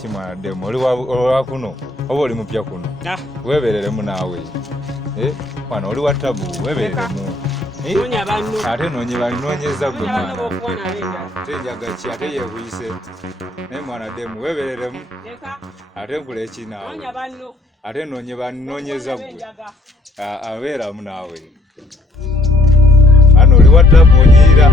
Simwana demo oli kuno oba oli mupya kuno webereremu naawe wana oli wa tabu webereremu ate noonyeza gwe mwana tejagaki ate yebuyise naye mwana demu webereremu ate nkula ekinaawe ate noonyeza gwe abeeramu naawe ano oli wa tabu onyiira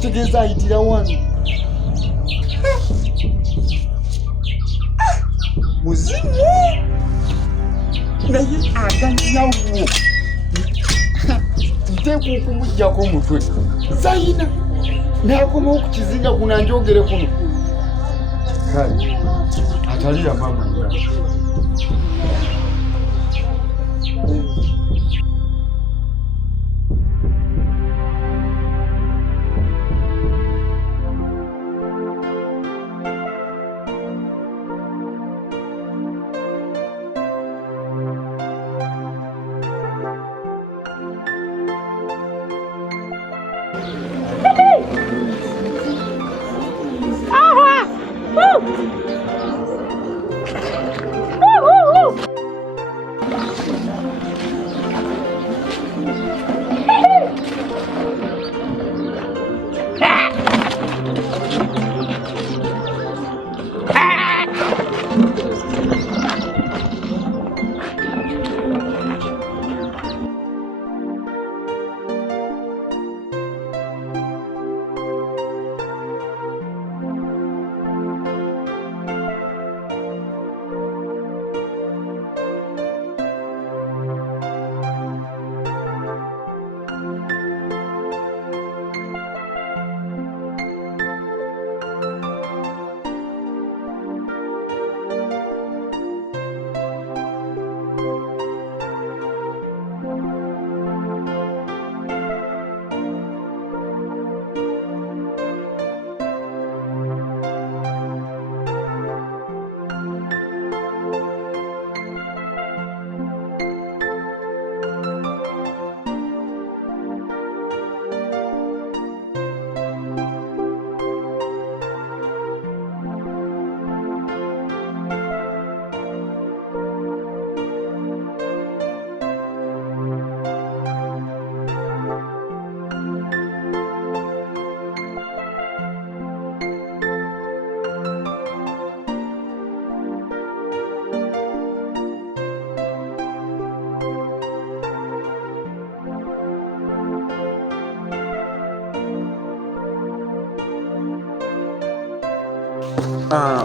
kitegeeza ayitira wano muzimu naye aganyawo nteekwa okumuggyako omutwe zayina n'akomawo ku kizinga kuno anjogere kuno kale atalira mama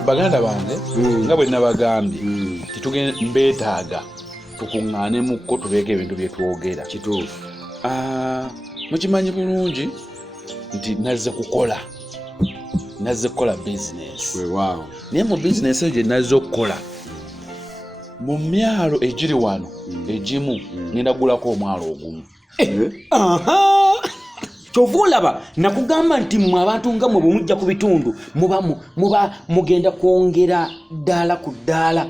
baganda bange nga bwe nabagambye mbeetaaga tukuŋŋaane mukko tubeeko ebintu bye twogera kituufu mukimanyi bulungi nti nazze kukola bizinesi naye mu bizinesi eyo gye nazze okukola mu myalo egiri wano egimu ngenda gulako omwalo ogumu kyova olaba nakugamba nti mmwe abantu nga mwe bwemujja ku bitundu muba mugenda kwongera ddaala ku ddaala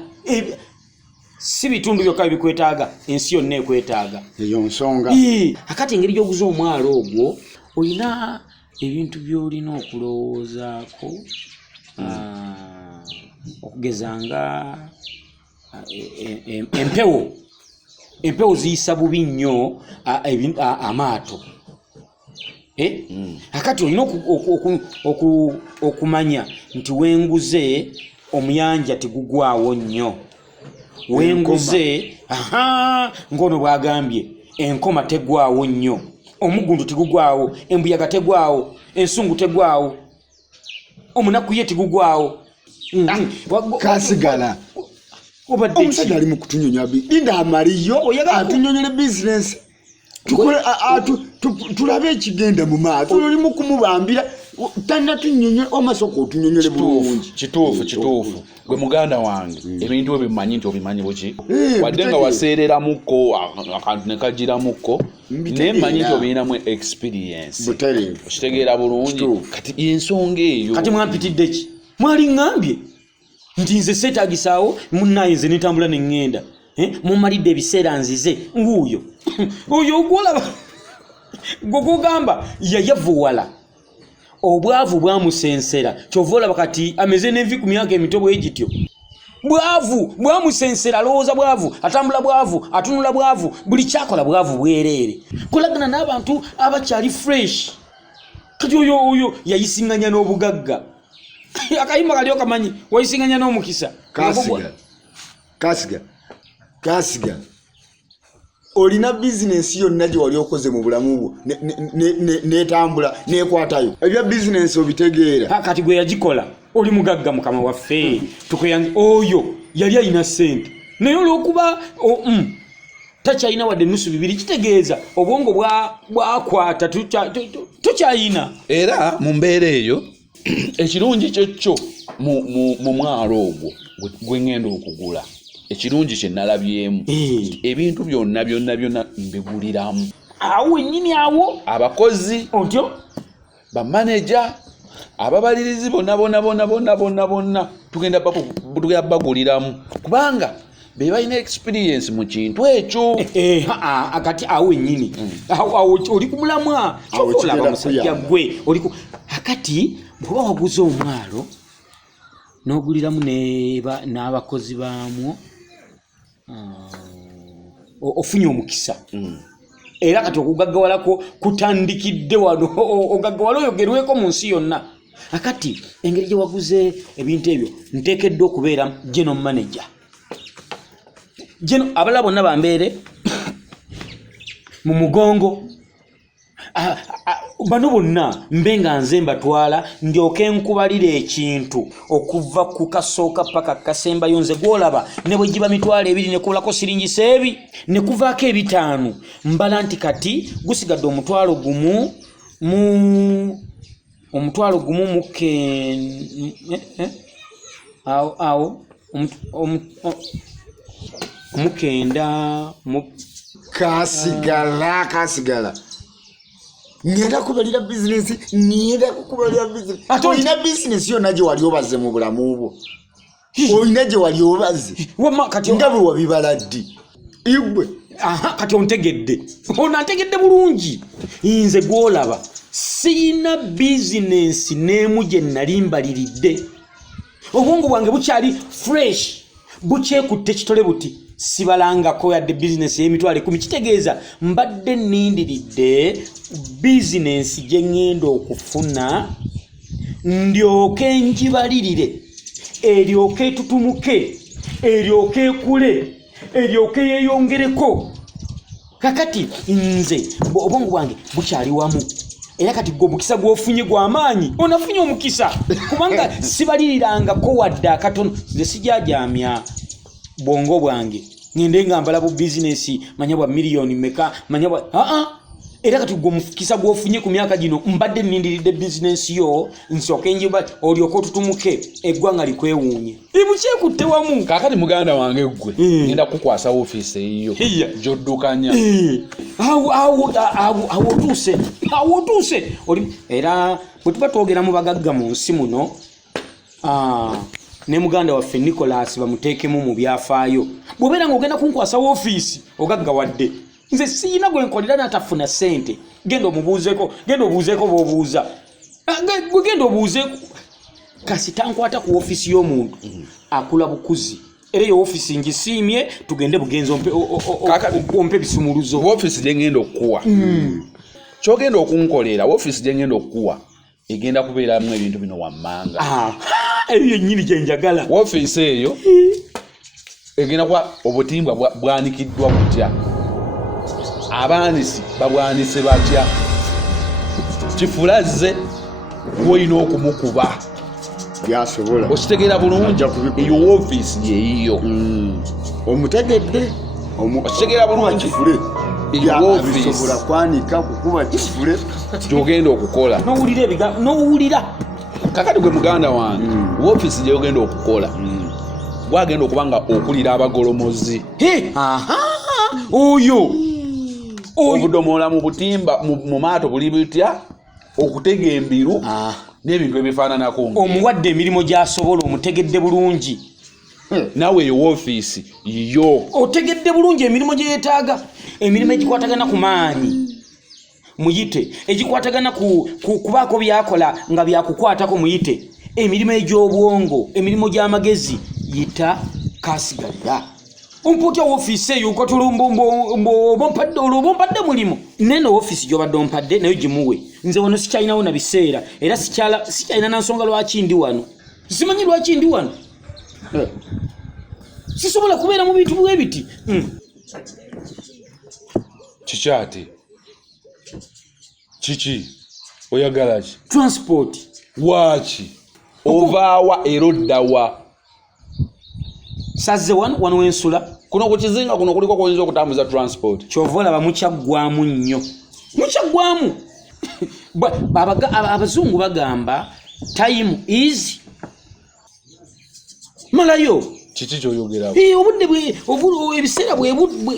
si bitundu byokka bikwetaaga ensi yonna ekwetaaga eyo nsonga akati engeri gy'oguza omwalo ogwo olina ebintu by'olina okulowoozaako okugeza nga empewo ziyisa bubi nnyo amaato akati olina okumanya nti wenguze omuyanja tigugwawo nnyo wenguze ngono bwagambye enkoma tegwawo nnyo omugundu tigugwawo embuyaga tegwawo ensungu tegwawo omunaku ye tigugwawo kasigala omusajja ali mu kutunyonyola linda amaliyo atunyonyole bizinesi tulabe ekigenda mu maaso oli mu kumubambira tanna tunyonyola omasoko otunyonyole bulungi kituufu gwe muganda wange ebintu ebyo bimanyi nti obimanyi buki wadde nga waseereramuko akantu ne kagiramuko naye mmanyi nti obirinamu experience okitegeera bulungi kati ensonga eyo kati mwampitidde ki mwali ŋŋambye nti nze seetagisaawo munnaye nze nentambula ne ŋŋenda mumalidde ebiseera nzize nguuyo oyo ogwolaba gwe gugamba yayavuwala obwavu bwamusensera kyova olaba kati ameze n'envi ku myaka emito bwegityo bwavu bwamusensera alowooza bwavu atambula bwavu atunula bwavu buli kyakola bwavu bwereere kolagana n'abantu abakyali fresh kati oyo yayisinganya n'obugagga akayimba kali okamanyi wayisinganya n'omukisa kasiga olina bizinesi yonna gye wali okoze mu bulamu bwo netambula nekwatayo ebya bizinesi obitegeera kati gwe yagikola oli mugagga mukama waffe tukoyange oyo yali alina ssente naye olwokuba takyalina wadde nusu bibiri kitegeeza obwongo bwakwata tukyayina era mu mbeera eyo ekirungi kyekyo mu mwalo ogwo gwe ŋŋenda okugula ekirungi kye nalabyemu ebintu byonna mbiguliramu awo ennyini awo abakozi otyo bamaneja ababalirizi bonna tugenda baguliramu kubanga be balina experience mu kintu ekyo akati awo ennyini awo oli ku mulamwa kyokolaba musajja gwe akati bw'oba waguza omwalo n'oguliramu n'abakozi baamwo ofunye omukisa era kati okugaggawalako kutandikidde wano ogaggawala oyogerweko mu nsi yonna akati engeri gye waguze ebintu ebyo nteekeddwa okubeera general manager abalala bonna bambeere mu mugongo bano bonna mbe nga nze mbatwala ndyoke nkubalira ekintu okuva ku kasooka paka kasembayo nze gwolaba ne bwe giba mitwalo 2 ne kubulako siringi seebi ne kuvaako 5 mbala nti kati gusigadde omutwalo gumu mukenda kasigala ngenda kubalira bizinesi olina bizinesi yonna gye wali obaze mu bulamu bwo olina gye wali obaze nga bwe wabibala ddi igwe kati ontegedde onantegedde bulungi nze gwolaba siyina bizinesi n'emu gye nali mbaliridde obwongo bwange bukyali fresh bukyekutte kitole buti sibalangako yadde bizinesi y'emitwalo 10 kitegeeza mbadde nindiridde bizinesi gye ŋŋenda okufuna ndyoke ngibalirire eryoke etutumuke eryoke ekule eryoke yeeyongereko kakati nze obwongo bwange bukyali wamu era kati gwe omukisa gw'ofunye gw'amaanyi onafunye omukisa kubanga sibalirirangako wadde akatono nze sijajamya bwongo bwange ngende nga mbala bu bizinesi manya bwa miliyoni meka manya bwa era kati gwe omukisa gw'ofunye ku myaka gino mbadde nindiridde bizinesi yo nsooke njiba olyoke otutumuke eggwanga likwewuunye ibukyekutte wamu kaakati muganda wange gwe ngenda kukwasa ofiisi eyiyo gy'oddukanya awo otuuse era bwe tuba twogera mu bagagga mu nsi muno ne muganda waffe Nicholas bamuteekemu mu byafaayo bw'obeera ng'ogenda kunkwasa ofiisi ogaggawadde nze siina gwe nkolera n'atafuna ssente genda obuuzeeko bw'obuuza genda obuuzeeko kasi tankwata ku ofiisi y'omuntu akula bukuzi era eyo ofiisi ngisiimye tugende bugenzi ompe bisumuluzo ofiisi gye ngenda okukuwa kyogenda okunkolera ofiisi gye ngenda okukuwa egenda kubeeramu ebintu bino wammanga eyo yennyini gye njagala ofiisi eyo egenda kwa obutimba bwanikiddwa butya abaanisi babwanise batya kifulaze gwolina okumukuba byasobola okitegeera bulungi eyo ofiisi yeeyo omutegedde okitegeera bulungi bisobola kwanika kukuba kifule gyogenda okukola n'owulira kakati gwe muganda wange ofiisi gyogenda okukola gwagenda okuba nga okulira abagolomozi oyo obudomola mu butimba mu maato buli bitya okutega embiru n'ebintu ebifaananako omuwadde emirimu gy'asobola omutegedde bulungi nawe eyo ofiisi yo otegedde bulungi emirimu gye yeetaaga emirimu egikwatagana ku maanyi muyite egikwatagana kubaako byakola nga byakukwatako muyite emirimu egy'obwongo emirimu gy'amagezi yita Kasigalira ompotya ofiisi eyo obompadde mulimu nene ofiisi gy'obadde ompadde nayo gimuwe nze wano sikyalinawo na biseera era sikyalina na nsonga lwaki ndi wano simanyi lwaki ndi wano sisobola kubeera mu bintu bwe biti kikyate kiki oyagala ki transport waaki ovaawa era oddawa sazze wano wensula kuno ku kizinga kuno kuliko kuyinza okutambuza transport kyova olaba mukyaggwamu nnyo mukyaggwamu abazungu bagamba time is malayo kiki kyoyogerako obudde ebiseera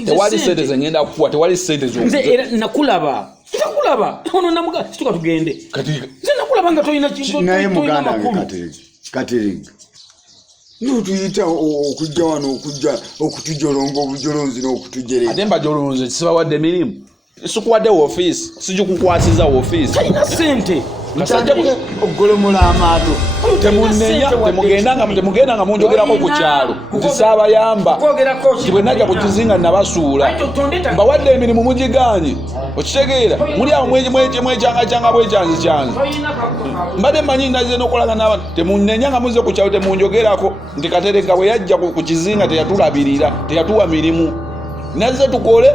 tewali sente zengenda kukuwa tewali sente nze era nakulaba ono namuga situka tugende nze nakulaba nga tolina naye muganda wange Kateregga notuyita okujja wano okutujolonga obujolonzi n'okutujereza ate mbajolonze kisibawadde emirimu sikuwadde ofiisi sigikukwasiza ofiisi talina sente okugolomola amaato temugenda nga munjogerako ku kyalo nti saabayamba ti bwe najja ku kizinga nabasuula mbawadde emirimu mugiganye okitegeera muli awo mwekyanga bwekyanzikyanzi mbadde mmanyi naze n'okolaga n'abantu temunenya nga muze ku kyalo temunjogerako nti Kateregga bwe yajja ku kizinga teyatulabirira teyatuwa mirimu naze tukole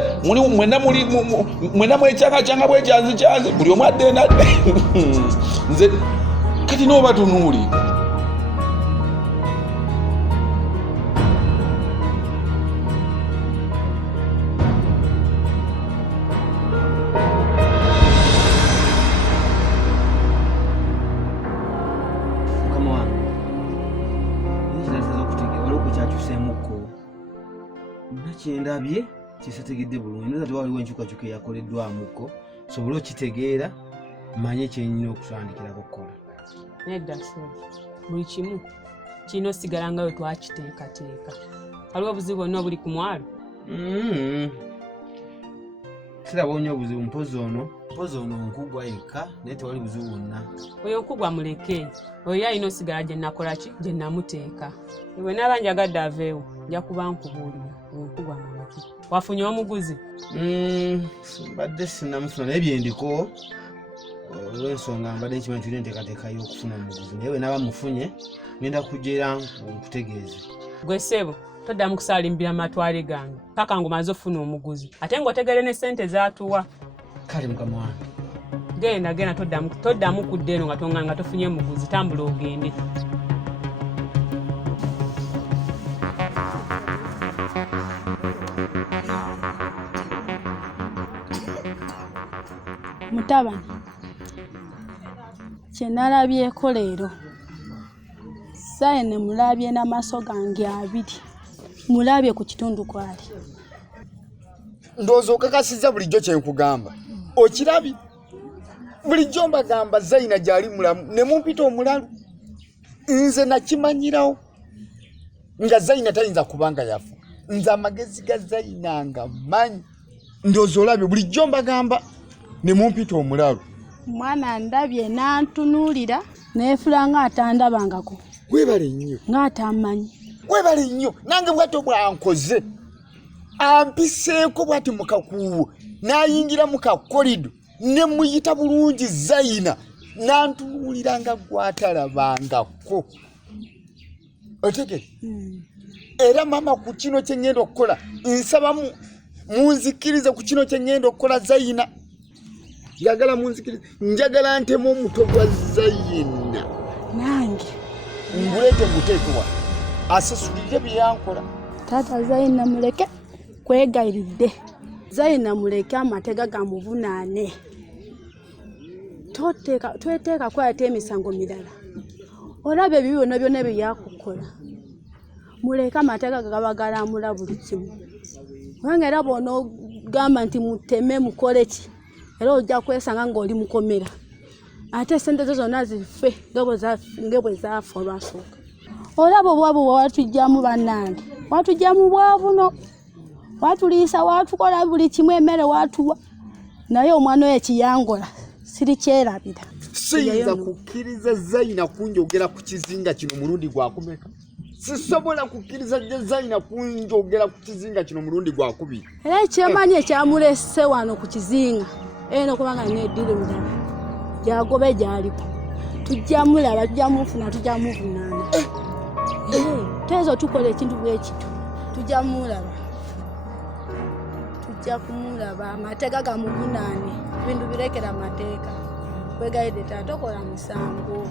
mwena mwekyanga bwekyanzikyanzi buli omu adde nadde nze kati nooba tunuuli kyendabye kisategedde bulungi nza tewaliwo enkyukakyuka eyakoleddwamuko sobole okitegeera manye kyenyina okusandikirako okukola nedda buli kimu kirina osigala nga we twakiteekateeka waliwo obuzibu bwonna obuli ku mwalo siraba nnyo obuzibu mpozi ono nkugwa yekka naye tewali buzibu bwonna oyo nkugwa muleke oyo alina osigala gye nakola ki gye namuteeka bwe naaba njagadde aveewo nja kuba nkubuulira nkugwa muleke wafunye omuguzi mbadde sinnamusuna naye byendiko olw'ensonga mbadde nkimanyi tulina enteekateeka y'okufuna omuguzi naye bwe naaba mufunye ngenda kujeera nkutegeeze gwe ssebo toddamu kusaalimbira matwale gange paka ngumaze ofuna omuguzi ate ng'otegere ne ssente zaatuwa kale mukama wange genda toddamu kudda eno nga tofunye muguzi tambula ogende mutabani kyenalabyeko leero sayene mulabye n'amaaso gange abiri mulabye ku kitundu kwali ndowooza okakasizza bulijjo kyenkugamba okirabye bulijjo mbagamba Zaina gyali mulamu ne mumpita omulalu nze nakimanyirawo nga Zaina tayinza kubanga yafa nze amagezi ga Zaina nga manyi ndowooza olabye bulijjo mbagamba ne mumpita omulalu mwana ndabye n'antunuulira neefula ng'atandabangako webale nnyo ng'atamanyi webale nnyo nange bwatyo bwankoze ampiseeko bwati mu kakuuwo n'ayingira mu kakolido ne muyita bulungi Zaina n'antunuulira nga gwatalabangako otegere era mama ku kino kye ngenda okukola nsaba munzikirize ku kino kye ngenda okukola Zaina njagala munzikirize njagala ntemu omutwe gwa Zaina nange ngulete guteekwa asasulire byankola tata Zaina muleke kwegayiridde Zaina muleke amatega gamuvunaane tweteeka kwata emisango mirala olabe ebibi byonna byeyakukola muleke amatega gabagalambula buli kimu kubanga era bonoogamba nti muteme mukole ki era ojja kwesanga ng'oli mukomera ate sente zo zonna zife nga bwe zaafa olwasooka olaba obwavu watujjamu bannange watujjamu bwavuno watuliisa watukola buli kimu emmere watuwa naye omwana oyo ekiyangola siri kyerabira siyinza kukkiriza Zaina kunjogera ku kizinga kino mulundi gwakumeka sisobola kukkiriza Zaina kunjogera ku kizinga kino mulundi gwakubiri era ekyemanyi ekyamulese wano ku kizinga eno kubanga nediri mulala jagobe gyaliko tujja mulaba tujja mufuna tujja muvunaana tezo tukola ekintu bwekitu tujja mulaba tujja kumulaba amateka gamuvunaane bintu birekera amateeka kwegayide tatokola musango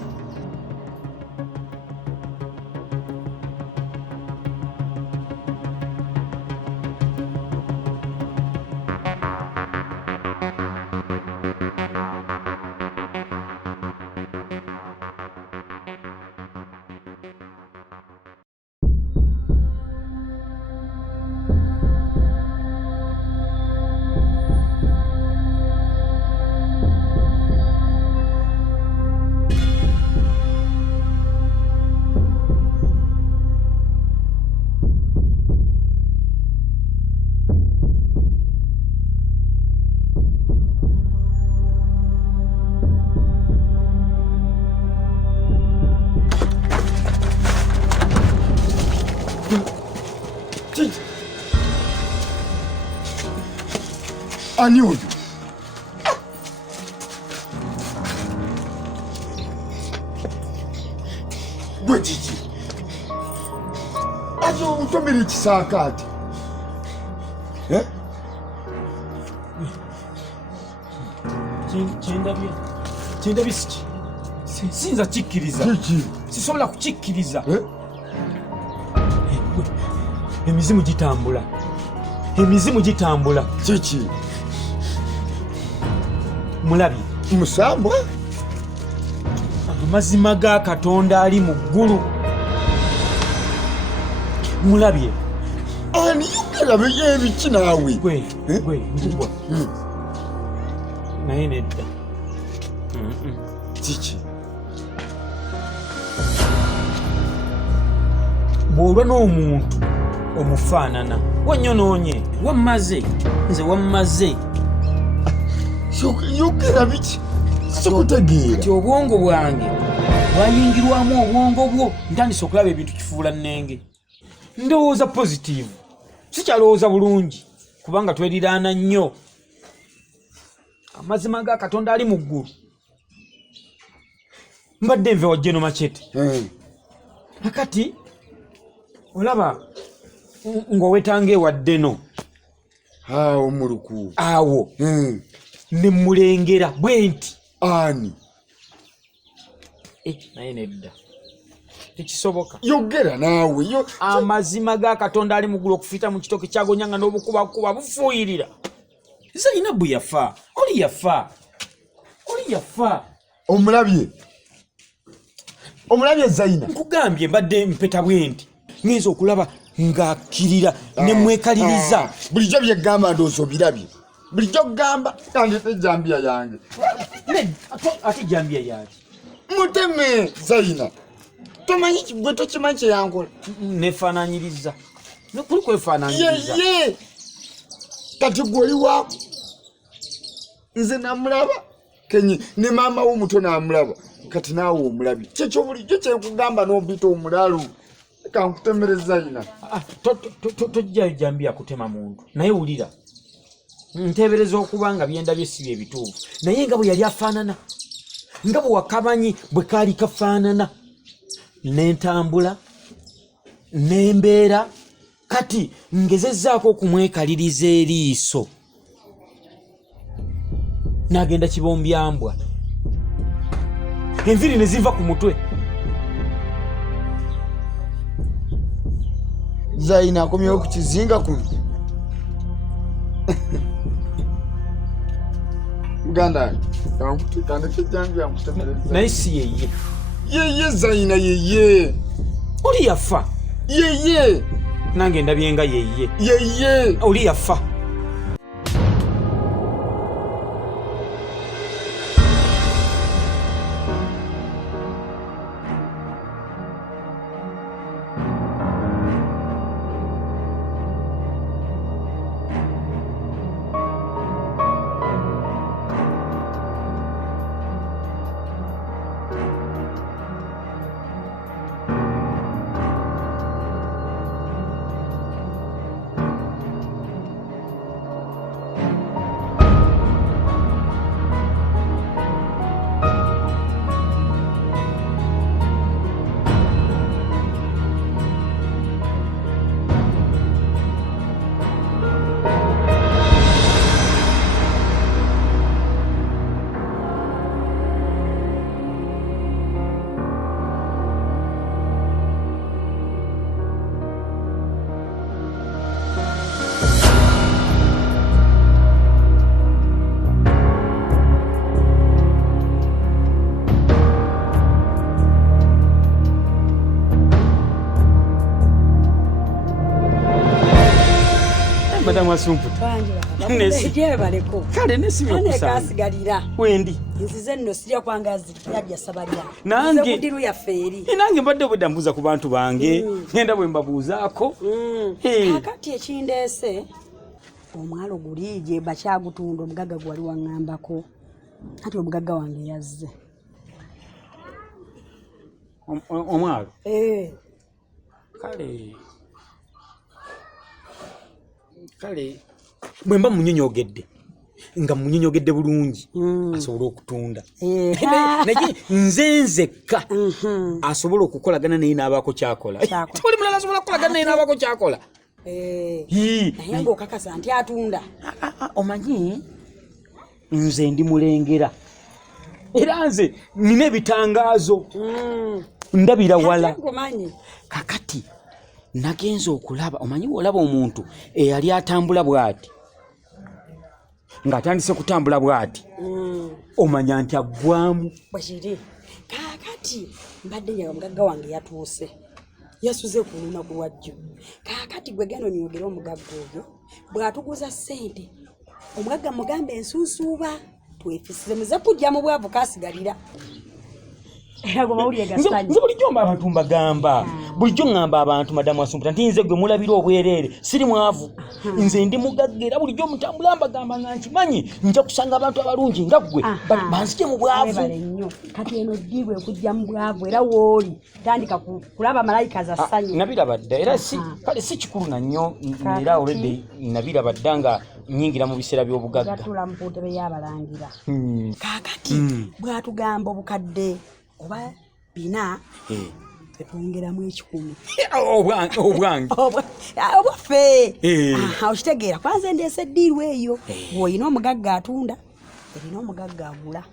ani oyo gwe kiki ate omutomera ekisaakaati kyendabye siki sinza kikkiriza sisobola kukikkiriza emizimu gitambula kiki mulabye musambwa amazima ga Katonda ali mu ggulu mulabye ani yogerabe ebiki naawe gwe ngugwa naye nedda kiki bw'olwa n'omuntu omufaanana wanyonoonye wammaze nze wammaze yogera biki sikutegeera ti obwongo bwange bwayingirwamu obwongo bwo ntandise okulaba ebintu kifuula nnenge ndowooza positive sikyalowooza bulungi kubanga tweriraana nnyo amazima ga Katonda ali mu ggulu mbadde nve wajjeno Machete akati olaba ng'owetanga ewaddeno awo muluku awo ne mulengera bwe nti ani naye nedda tekisoboka yogera naawe amazima ga Katonda ali mu ggulu okufita mu kitoke kyagonyanga n'obukubakuba bufuuyirira Zainabu yafa oli yafa omulabye Zaina nkugambye mbadde mpeta bwe nti ngenza okulaba ng'akkirira ne mwekaliriza bulijjo byegamba ndoozo birabye bulijjo kugamba kandete jambiya yange ate jambiya yaki muteme Zaina tomanyi gwe tokimanyi kyeyankola nefaananyiriza nekuli kwefaananyiriza ye kati gwoli waako nze namulaba kenyi ne maama wo muto namulaba kati naawe omulabi kyekyo bulijjo kyekugamba n'obita omulalu kankutemere Zaina tojjayo jambi yakutema muntu naye wulira nteebereza okuba nga byendabye si bye bituufu naye nga bwe yali afaanana nga bwe wakamanyi bwe kaali kafaanana n'entambula nembeera kati ngezezzaako okumwekaliriza eriiso n'agenda kibombyambwa enviri ne ziva ku mutwe. Zaina akomyewo ku kizinga kuno. Muganda yamutikana kijjangu yamutemereza. Naye si yeye. Yeye Zaina yeye. Oli yafa. Yeye. Nange ndabye nga yeye. Yeye. Oli yafa. Madam Asumputa. Kale nesibyo kasigalira. Wendi. Nzize nno sirya kwangazi yabya sabalya. Nange kudiru ya feri. Nange mbadde budambuza ku bantu bange. Ngenda bwe mbabuuzaako. Kakati ekindese omwalo gulije bakyagutunda omugagga gwali wangambako. Kati omugagga wange yazze. Omwalo. Kale bwe mba munyonyogedde nga munyonyogedde bulungi asobola okutunda naye nzenzekka asobola okukolagana naye n'abaako kyakola tuli mulala asobola okukolagana naye n'abaako kyakola naye ng'okakasa nti atunda. Omanyi nze ndi mulengera era nze nina ebitangaazo ndabira wala kakati nagenza okulaba. Omanyi olaba omuntu eyali atambula bwati ng'atandise kutambula bwati omanya nti aggwamu bwekiri. Kakati mbadde njaga omugagga wange yatuuse yasuze ku lunaku lwajjo. Kakati gwe genda onyogera omugagga oyo bw'atuguza ssente omugagga mugambe ensuusuuba twefisize muze kujja mu bwavu kasigalira. Nze bulijjo mba abantu mbagamba bulijjo ngamba abantu Madamu Asumputa nti nze gwe mulabira obwerere siri mwavu nze ndi mugagga era bulijjo mutambula mbagamba nga nkimanyi nja kusanga abantu abalungi nga ggwe banzije mu bwavu. Kati eno ddiibwe kujja mu bwavu era wooli tandika kulaba malayika za ssanyu. Nabiraba dda era kale si kikulu nannyo era olwedde nabiraba dda nga nyingira mu biseera by'obugagga. Gatula mu ntebe y'abalangira. Kakati bw'atugamba obukadde oba bina twongeramu 10. Obwange obwaffe okitegeera kwanza ndeese eddiirw eyo bw'olina omugagga atunda erina omugagga agula.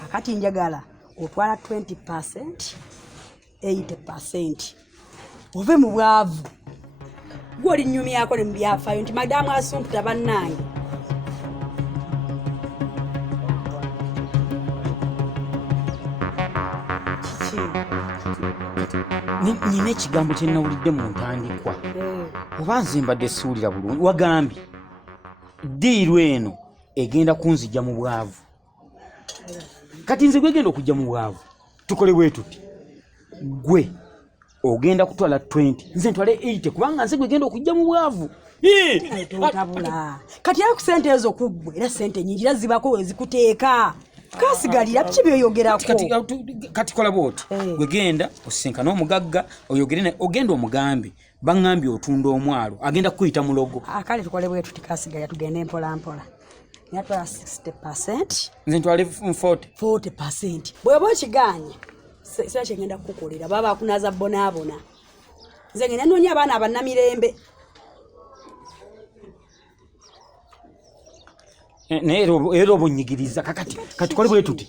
Kakati njagala otwala 20%, 80% ove mu bwavu gw'oli nnyumyako ne mu byafaayo nti Madamu Asumputa bannange. Nina ekigambo kye nnawulidde mu ntandikwa oba nze mbadde siwulira bulungi. Wagambye ddiiru eno egenda kunzijja mu bwavu. Kati nze gwegenda okujja mu bwavu tukole bwe tuti gwe ogenda kutwala 20 nze ntwale 80 kubanga nze gwegenda okujja mu bwavu. Kati ako sente ezo kuggwe era sente nyingi era zibako wezikuteeka kasigalira biki byoyogerako. Kati kola bwoti gwegenda osinkana omugagga oyogere ogenda omugambi baŋŋambye otunda omwalo agenda kukuyita mulogo. Kale tukole bwe tuti kasigalira tugende mpola mpola. Natwala 60%. Nze ntwale 40%. Bw'oba okiganye sira kyengenda kukukolera baba akunaza bonaabona. nze ngenda noonya abaana abannamirembe. Era obunyigiriza kati kole bwe tuti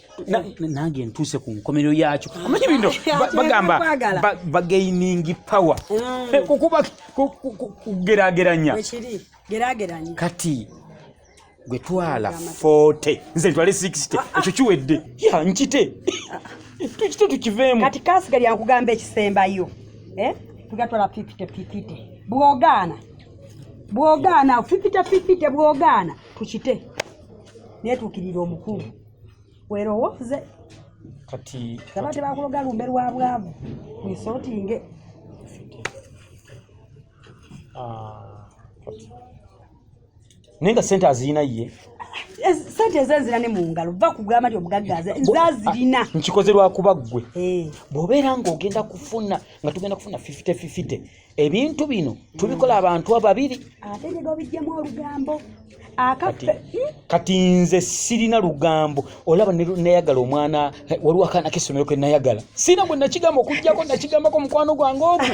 nange ntuuse ku nkomerero yakyo. Amanyi bino bagamba bagaining power kukuba kugeraageranya. Wekiri geraageranya. Kati gwe twala 40 nze ntwale 60 ekyo kiwedde ya nkite tukite tukiveemu. Kati kasigali yankugamba ekisembayo tugatwala 50 bwogaana 50 bwogaana tukite netuukirira omukulu werowooze. Kati abadde bakuloga lumbe lwa bwavu mwisootinge. naye nga sente azirina ye. Sente ezenzira ne mu ngalo va kugamba nti omugaggaze nzazirina. Nkikoze lwakuba ggwe bw'obeera ng'ogenda kufuna nga tugenda kufuna 50-50 ebintu bino tubikola abantu ababiri. Ate njega obijjemu olugambo kati nze sirina lugambo. Olaba nayagala omwana waliwo akaana k'essomero ke nayagala sirina bwe nakigamba okuggyako nakigambako mukwano gwange ogwo.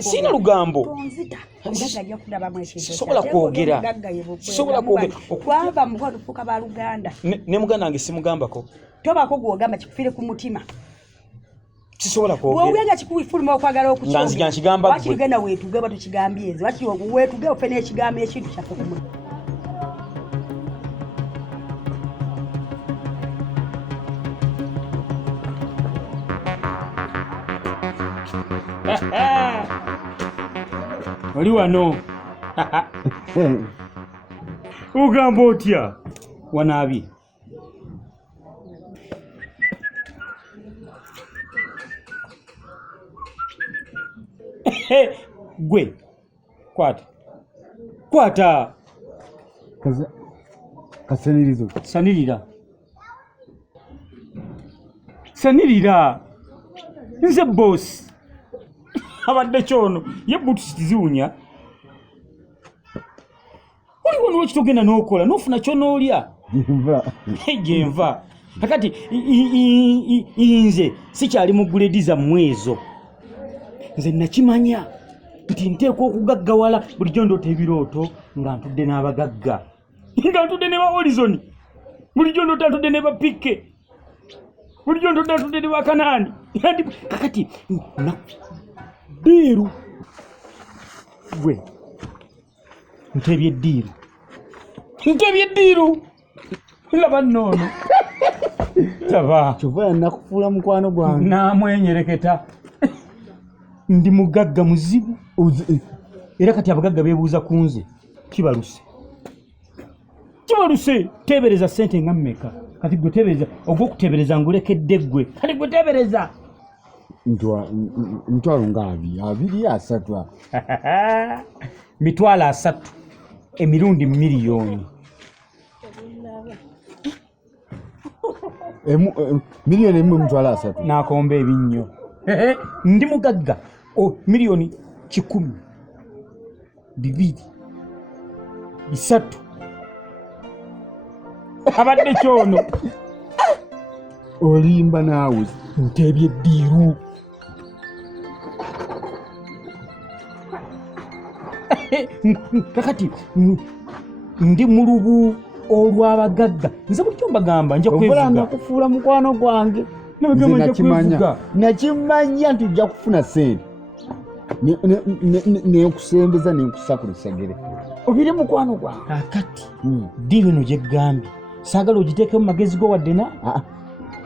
Sirina lugambo. Sobola kwogera. Kwava mukono fuka ba Luganda. Ne muganda wange simugambako. Tobako gwogamba kikufire ku mutima. Sisobola kwogera. Wowe nga kikufuluma okwagala okukyogera. Nga nzija nkigamba ggwe. Wakiri genda weetugeba tukigambye enze. Wakiri weetuge ofene ekigambo ekintu kyaffe kumwe. Oli wano. Ugamba otya? Wanaabi. Gwe. Kwata. Kasanirizo. Sanirira. Nze boss. Abadde kyono ye butu kiziwunya. Oli wano kitogenda n'okola n'ofuna ky'onoolya. Genva. Kakati nze sikyali mu grade za mwezo. Nze nakimanya nti nteekwa okugaggawala bulijjo ndoota ebirooto nga ntudde n'abagagga. Nga ntudde ne ba Horizon. Bulijjo ndoota ntudde ne ba Pike. Bulijjo ndoota ntudde ne ba Kanaani. Kakati Diru. Gwe. Ntebye Diru. Laba nnono. Taba. Kyova nakufuula mukwano gwange. Naamwenyereketa. Ndi mugagga muzibu. Era kati abagagga beebuuza ku nze. Kibaluse. Teebereza ssente nga mmeka. Kati gwe teebereza. Ogw'okuteebereza ngulekedde ggwe. Kati gwe teebereza. Mitwalo ngabi 2-3 mitwalo 3 emirundi miliyoni miliyoni emu mitwalo 3 nakomba ebinnyo ndi mugagga miliyoni 10 2 3 abadde kyono olimba naawe ntebye Diru. Kakati ndi mu lubu olw'abagagga nze bulijjo mbagamba nja kwevuga. Nakufuula mukwano gwange. Nakimanya nti ojja kufuna ssente nekusembeza nenkusakula segere obiri mukwano gwange. Kakati Diru eno gye ggambye saagala ogiteekemu mu magezi go wadde na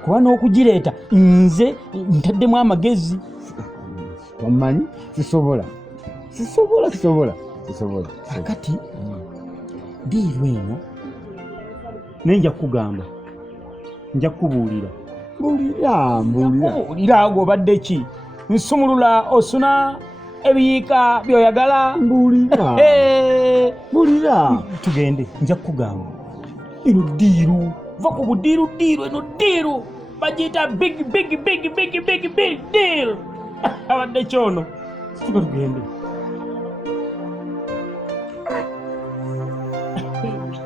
kuba n'okugireeta nze ntaddemu amagezi. Omanyi sisobola. Akati Diru eno nenja kugamba nja kubuulira. Mbuulira gw'obadde ki? Nsumulula osuna ebiyiika by'oyagala. Mbuulira. Tugende nja kugamba eno Diru. Va ku budiru eno Diru. Bagiyita big deal. Abadde kyono. Tugende.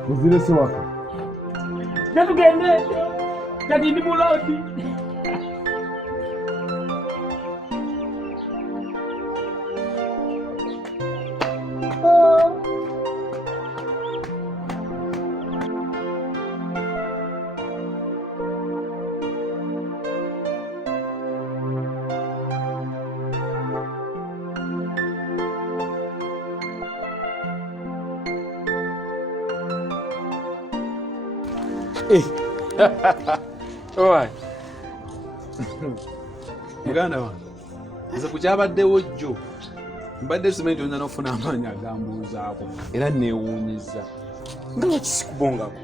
Uzire se wako. Tugende. Kati ndi mulodi. muganda wange nze kukyabaddewo jjo mbadde simenti oyinza n'okufuna amaanyi agambuuzaako era neewuunyiza nga lwakisikubongako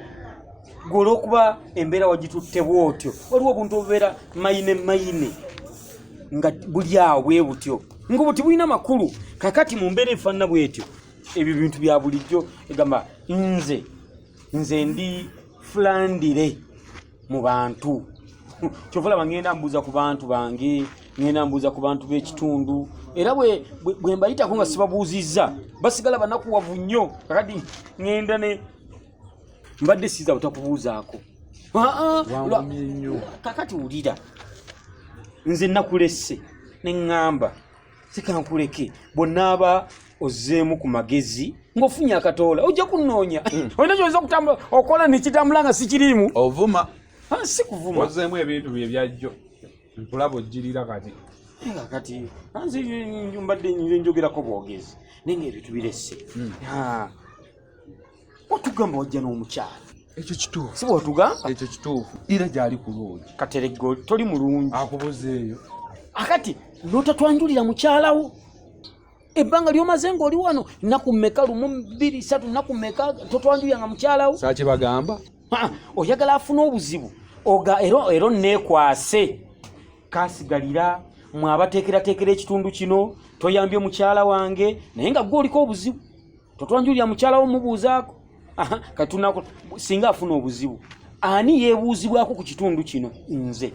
gwe olw'okuba embeera wagitutte bwotyo waliwo obuntu obubeera mayine nga buli awo bwe butyo nga buti bulina makulu kakati mu mbeera efaanana bwetyo ebyo bintu bya bulijjo egamba nze ndi fulandire mu bantu kyova laba ngenda mbuuza ku bantu bange ngenda mbuuza ku bantu b'ekitundu era bwe mbayitako nga sibabuuzizza basigala banakuwavu nnyo kakati ngenda ne mbadde siza butakubuuzaako kakati wulira nze nakulesse neŋŋamba sikankuleke bw'onaaba ozzeemu ku magezi ng'ofunye akatoola ojja kunnoonya olina kyoyinza okutambula okola nekitambula nga sikiriimu ovuma si kuvuma ozzeemu ebintu bye byajjo nkulaba ojjirira kati kati nze mbadde njogerako bwogezi naye ngaebyo tubiresse otugamba wajja n'omukyala ekyo kituufu si bwotugamba ekyo kituufu era gyali ku loogi katereggo toli mulungi akubuzeeyo akati n'otatwanjulira mukyalawo ebbanga lyomaze ng'oli wano nnaku mmeka 1 2 3 nnaku mmeka totwanjulira nga mukyalawo saakibagamba oyagala afune obuzibu era neekwase kasigalira mwabateekerateekera ekitundu kino toyambye mukyala wange naye nga gwe oliko obuzibu totwanjulira mukyalawo mubuuzaako katunako singa afuna obuzibu ani yeebuuzibwako ku kitundu kino nze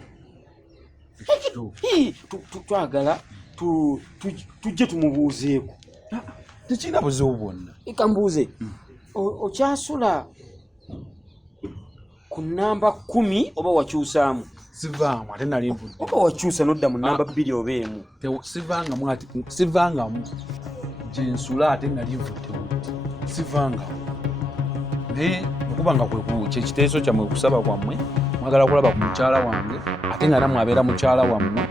twagala tujje tumubuuzeeko tekirina buzibu bwonna ikambuuze okyasula ku namba 10 oba wakyusaamu sivaamu ate nali nvudde oba wakyusa nodda mu namba 2 oba emu sivangamu gyensula ate nali nvudde sivangamu naye okuba nga kyekiteeso kyammwe kusaba kwammwe mwagala kulaba ku mukyala wange ate nga namwe abeera mukyala wammwe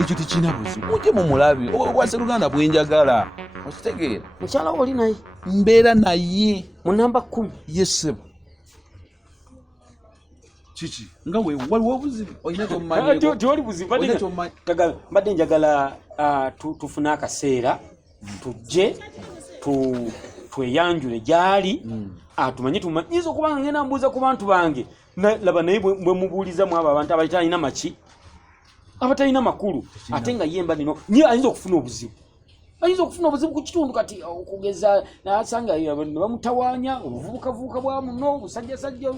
ekyo tekirina buzibu mujje mumulabe waseruganda bwenjagala okitegeera mukyala wo oli naye mbeera naye mu namba 10 yesebo kiki nga waliwo obuzibu olina kyomumanyeko tewali buzibu mbadde njagala tufune akaseera tujje tweyanjule gyali tumanye tumanyiza okubanga ngenda mbuuza ku bantu bange laba naye bwe mubuulizamu abo abantu abatalina maki abatalina makulu ate nga yemba nino niye ayinza okufuna obuzibu ku kitundu kati okugeza nasanga bamutawaanya obuvubukavubuka bwa muno obusajjasajja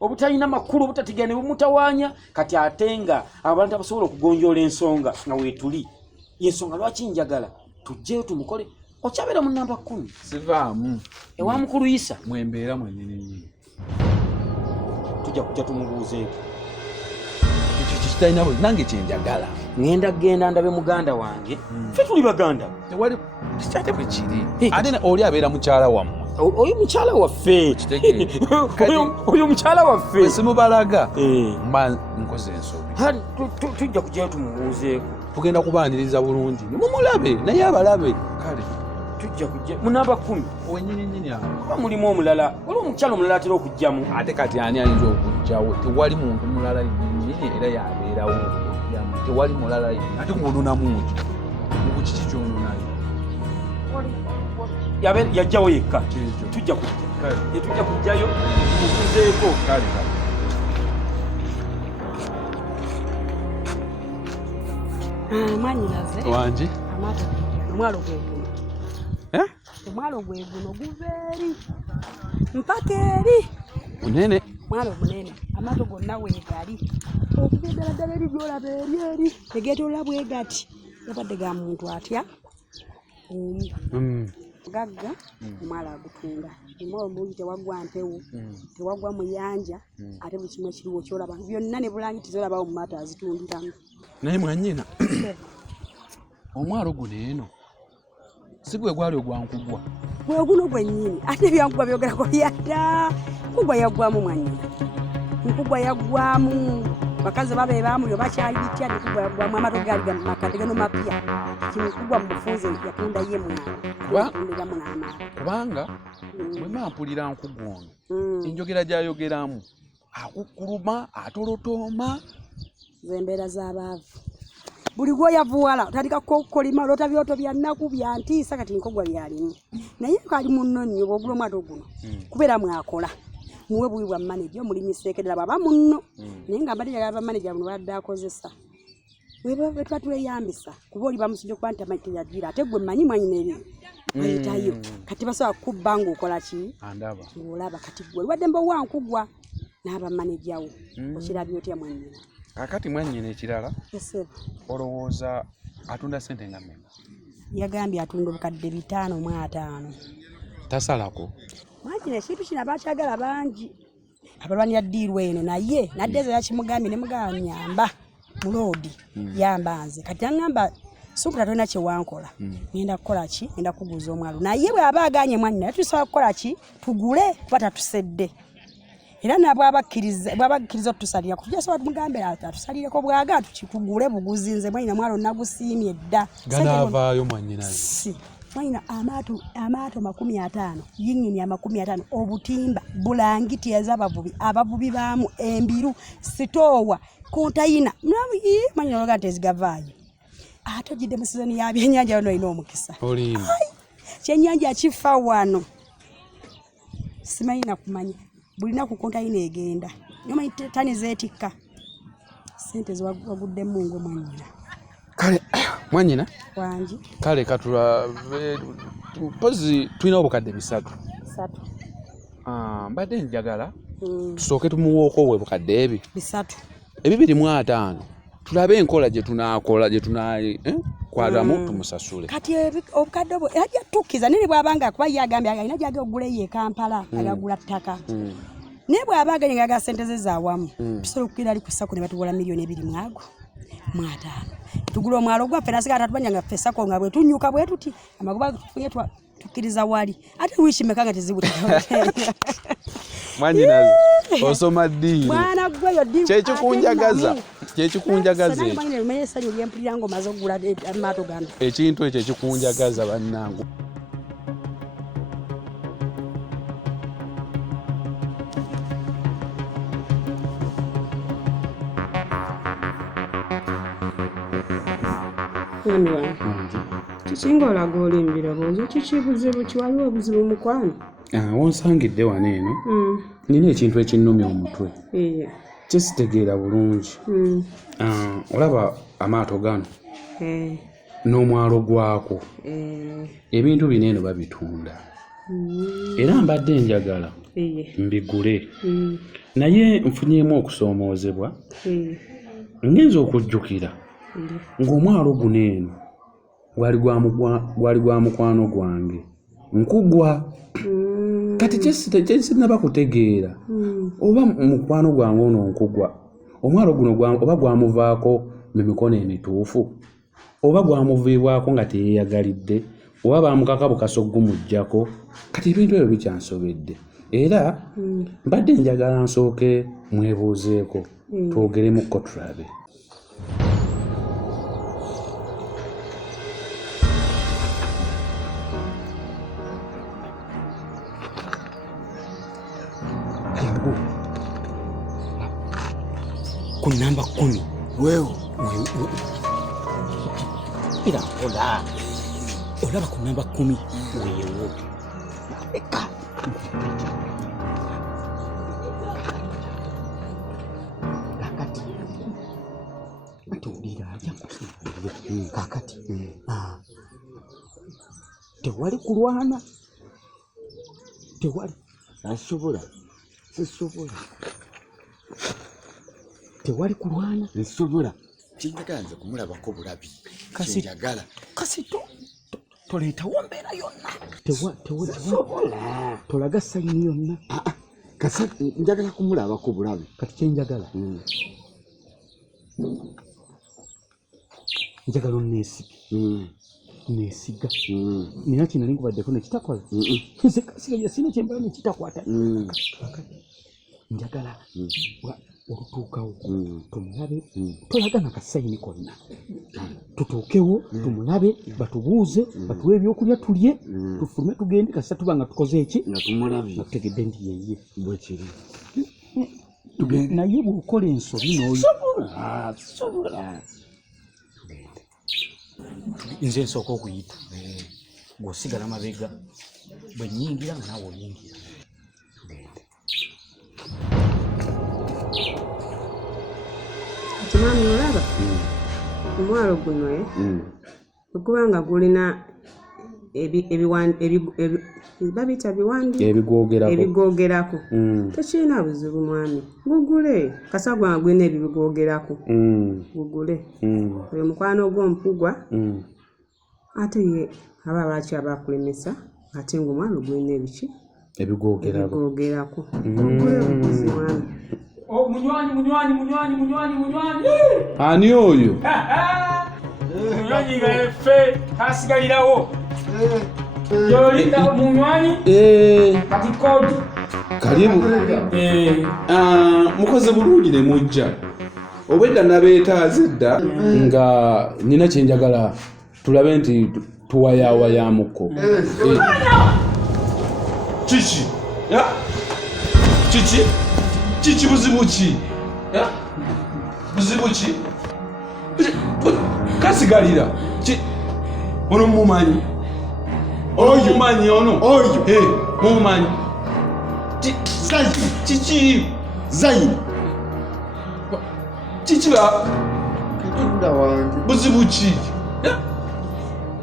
obutalina makulu obutatigana ne bumutawaanya kati ate nga abantu abasobola okugonjoola ensonga nga weetuli yensonga lwaki njagala tujjeyo tumukole okyabeera mu namba 10 sivaamu ewa mukulu isa mwembeera mwennyini tujja kujja tumubuuzeeko ekyo kikitalina bwe nange kyenjagala ngenda genda ndabe muganda wange ffe tuli baganda tewali kikyate bwe kiri ate oli abeera mukyala wammwe oyo mukyala waffe oyo mukyala waffe simubalaga mba nkoze ensobi tujja kujjayo tumubuuzeeko tugenda kubaaniriza bulungi mumulabe naye abalabe kale tujja kujja mu namba 10 wenyininyini awo kuba mulimu omulala waliwo omukyala omulala atera okujjamu ate kati ani ayinza okujjawo tewali muntu mulala nyini era yabeerawo tewali mulala ate kuononamuki mukiki kyononayo yajjawo yekka tujja kujjayo tumubuuzeeko mwanyinaze wangi omwalo gweguno omwalo gweguno guva eri mpaka eri munene mwalo munene amaato gonna weegali okuva eddala ddala eri gyolaba eri egeetola bwe gati gabadde ga muntu atya gagga omwala agutunda emala omulugi tewagwa mpewo tewagwa muyanja ate buli kimu ekiriwo kyolaba byonna ne bulangi tizolabawo mu maato azitundiramu naye mwanyina omwalo guno eno si gwe gwali ogwankugwa gwe guno gwennyini ate byankugwa byogerako byadda nkugwa yaggwamu mwanyina nkugwa yaggwamu bakazi babe bamuli obakyali bitya nekugwa yaggwamu amaato gaali makadde gano mapya kimukugwa mu bufunze yatunda ye mundiramu n'amaato kubanga bwe mampulira nkugwa ono enjogera gyayogeramu akukuluma atolotooma zembeera z'abaavu buli gwoyavuwala otandika kukolima olota byoto bya nnaku bya ntiisa kati nkogwa byalimu naye kali munno nnyo bwogula omwato guno kubeera mwakola muwe buwi bwa manager omulinyisa baba munno naye nga mbadde njagala bamanager buno badde akozesa bwe tuba tweyambisa kuba oli bamusujja okuba nti amanyite yagira ate gwe mmanyi mwanyina ebyo ayitayo kati basobola kubba ng'okola ki ng'olaba kati gwe olwadde mba wankugwa n'abamanager wo okirabye otya mwanyina akati mwanyina ekirala olowooza atunda sente nga mmeka yagambye atunda obukadde 5,500 tasalako mwanyina ekintu kino abakyagala bangi abalwanira ddiirwa eno naye naddeeza yakimugambye ne mugamba nyamba muloodi yamba nze kati aŋŋamba sukuta tolina kyewankola ngenda kukola ki ngenda kuguza omwalo naye bw'aba aganye mwanyina tusobola kukola ki tugule kuba tatusedde era bw'abakkiriza otusalira kujasobola tumugambe atusalireko bwaga tukitugule buguzi nze mwanyina mwalo nagusiimye dda ganaavaayo mwanyinaze mwanyina amaato 50 yingini ya 50 obutimba bulangiti ez'abavubi abavubi baamu embiru sitoowa kontayina mwanyina olaga nti ezigavaayo ate ogidde mu sizoni ya byennyanja wano olina omukisa kyennyanja kifa wano simanyi nakumanya bulina ku kontayina egenda nomanyi tani zeetikka sente ziwaguddemu ngwe mwanyina kale mwanyina wangi kale katula mpozi tulina obukadde 3 mbadde njagala tusooke tumuwooko bwe bukadde ebi 3 2,500 tulabe enkola gye tunaakola gye kwadamu tumusasule kati obukadde obwo ajja tukkiza nene bw'abanga kuba yagambye alina gyage oguleyo e Kampala agagula ttaka naye bw'aba aganye ngaga sente ze zaawamu tusobola okukkira ali ku ssako ne batuwola $2,500 tugula omwalo gwaffe nasigala tatubanja nga ffe ssako nga bwe tunyuka bwe tuti amagoba tufunye tukkiriza wali ate wiiki mmeka nga tezibula mwanyinaze osoma ddiiri mwana gweyo kyekikunjagaza mwanyina lumenye essanyu lyempulira nga omaze okugula amaato gano ekintu ekyo ekikunjagaza bannangu kikinga olaga olimbira bonzo kikibuzibu kiwaliwo obuzibu mukwano wonsangidde wano eno nina ekintu ekinnumya omutwe kyesitegeera bulungi olaba amaato gano n'omwalo gwako ebintu bino eno babitunda era mbadde njagala mbigule naye nfunyemu okusoomoozebwa ngenza okujjukira ng'omwalo guno eno gwali gwa mukwano gwange nkugwa kati kyesinaba kutegeera oba mukwano gwange ono nkugwa omwalo guno oba gwamuvaako mu mikono emituufu oba gwamuviibwako nga teyeeyagalidde oba bamukaka bukaso gumuggyako kati ebintu ebyo bikyansobedde era mbadde njagala nsooke mwebuuzeeko twogeremukko tulabe ku namba 10 wewe ira ola olaba ku namba 10 weewo eka kakati atulira ajja kusibuye kakati tewali kulwana tewali asobola sisobola tewali kulwana nsobola kinjaganze kumulabako bulabi kinjagala kasi toleetawo mbeera yonna tesobola tolaga sayini yonna kasi njagala kumulabako bulabi kati kyenjagala njagala onneesige nesiga nina kinali nkubaddeko nekitakola nze kasigaja sina kyembala nekitakwata njagala olutuukawo tumulabe tolaga nakasayini konna tutuukewo tumulabe batubuuze batuwe ebyokulya tulye tufulume tugende kasita tuba nga tukoze eki nga tumulabye nga tutegedde nti yeye bwekiri naye bw'okola ensobi sobola nze nsooka okuyita bw'osigala mabega bwe nnyingira nga naawe oyingira Mwami olaba omwalo guno okuba nga gulina babita ebigoogerako tekirina buzibu mwami gugule kasagwa nga gulina ebibigoogerako gugule oyo mukwano gw'ompugwa ate ye aba lwaki abakulemesa ate ngaomwalo gulina ebiki ebigoogerako gugule buguzi mwami. Munywanyi. Ani oyo? Munywanyi gaffe asigalirawo. Yolinda munywanyi? Kati kodi. Karibu. Mukoze bulungi ne mujja. Obwedda nabeetaaze dda nga nina kye njagala tulabe nti tuwayaawayamuko. Kiki? Kiki? Kiki buzibu ki? Buzibu ki? Kasigalira. Ono mumanyi. Oyo mumanyi ono. Oyo. Mumanyi. Kiki? Zaini. Kiki ba? Katonda wange. Buzibu ki?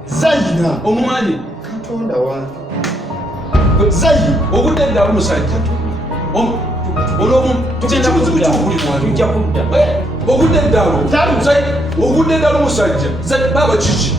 Zaina. Omumanyi. Katonda wange. Zaina. Ogudde dda omusajja. Tujja kudda. Ogudde ddala omusajja. Baba kiki?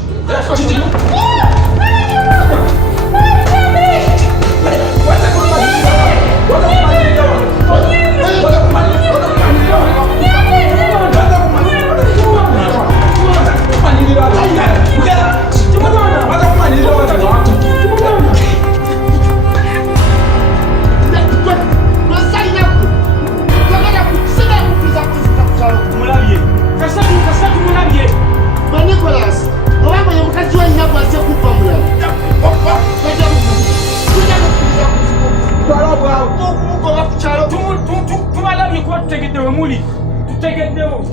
Tumalabye kuba tutegedde we muli tutegeddewo